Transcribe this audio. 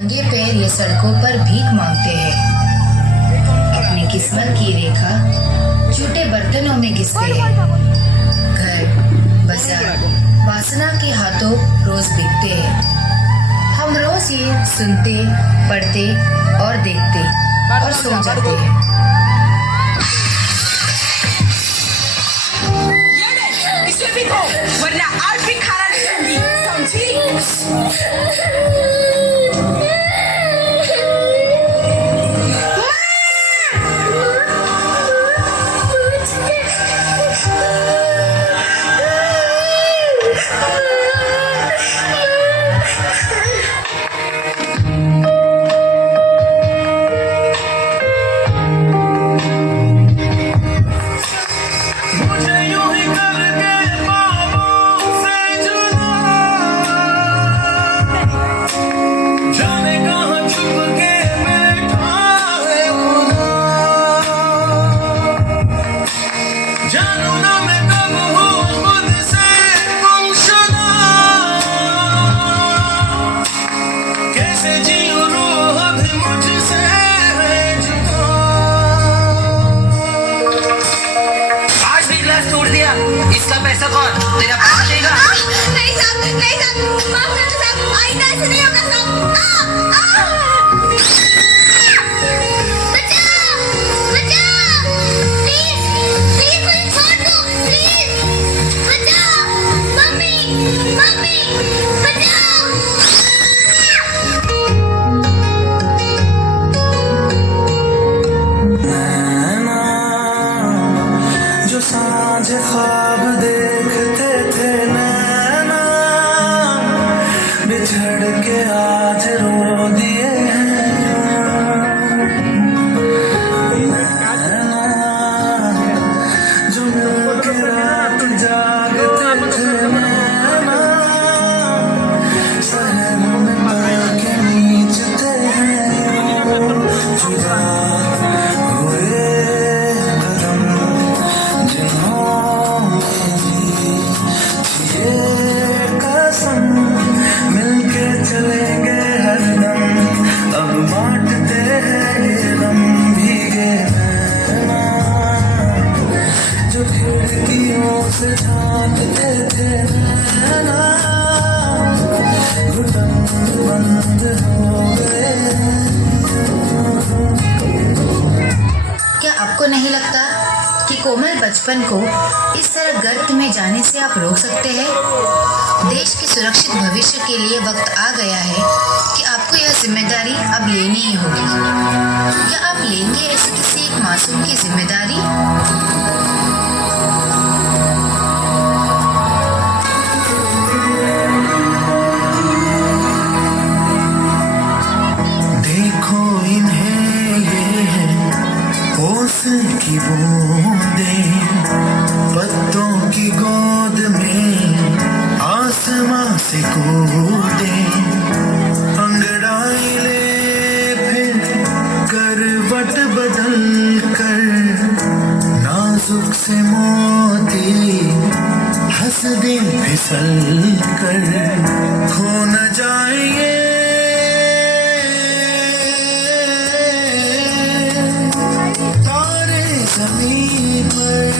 नंगे पैर ये सड़कों पर भीख मांगते हैं। अपनी किस्मत की रेखा झूठे बर्तनों में घिसते हैं। घर, बाजार, वासना के हाथों रोज बिकते हैं। हम रोज ये सुनते, पढ़ते और देखते और सो जाते हैं। इसमें भी हो, वरना आज भी खाना नहीं दूंगी, समझी? इसका पैसा कौन तेरा बाप देगा? नहीं साहब, नहीं साहब, माफ कर दो साहब, आइंदा ऐसे नहीं होगा साहब। बचाओ, बचाओ, प्लीज, प्लीज मुझे छोड़ दो, प्लीज, बचाओ, मम्मी, मम्मी, बचाओ। जो सांझ ख्वाब देखते थे नैना, बिछड़ के आज रो दिए हैं। नैना जो मिलके रात जागते थे नैना, शहर में पल के नीचते हैं। जुदा हुए कदम कसम मिलके चलेंगे हरदम, अब बांटते हैं ये गम भीगे नैना। जो खिड़कियों से झांकते थे नैना, घुटन बंद हो गए। क्या आपको नहीं लगता कि कोमल बचपन को इस तरह गर्त में जाने से आप रोक सकते हैं? देश के सुरक्षित भविष्य के लिए वक्त आ गया है कि आपको यह जिम्मेदारी अब लेनी ही होगी। क्या आप लेंगे ऐसे किसी एक मासूम की जिम्मेदारी? देखो इन्हें ये है ओस की बूंदें, पत्तों की गोद में आसमां से कूदे। अंगड़ाई ले फिर करवट बदल कर, नाजुक से मोती हंस दे फिसल कर। खो न जाएंगे तारे ज़मीन पर।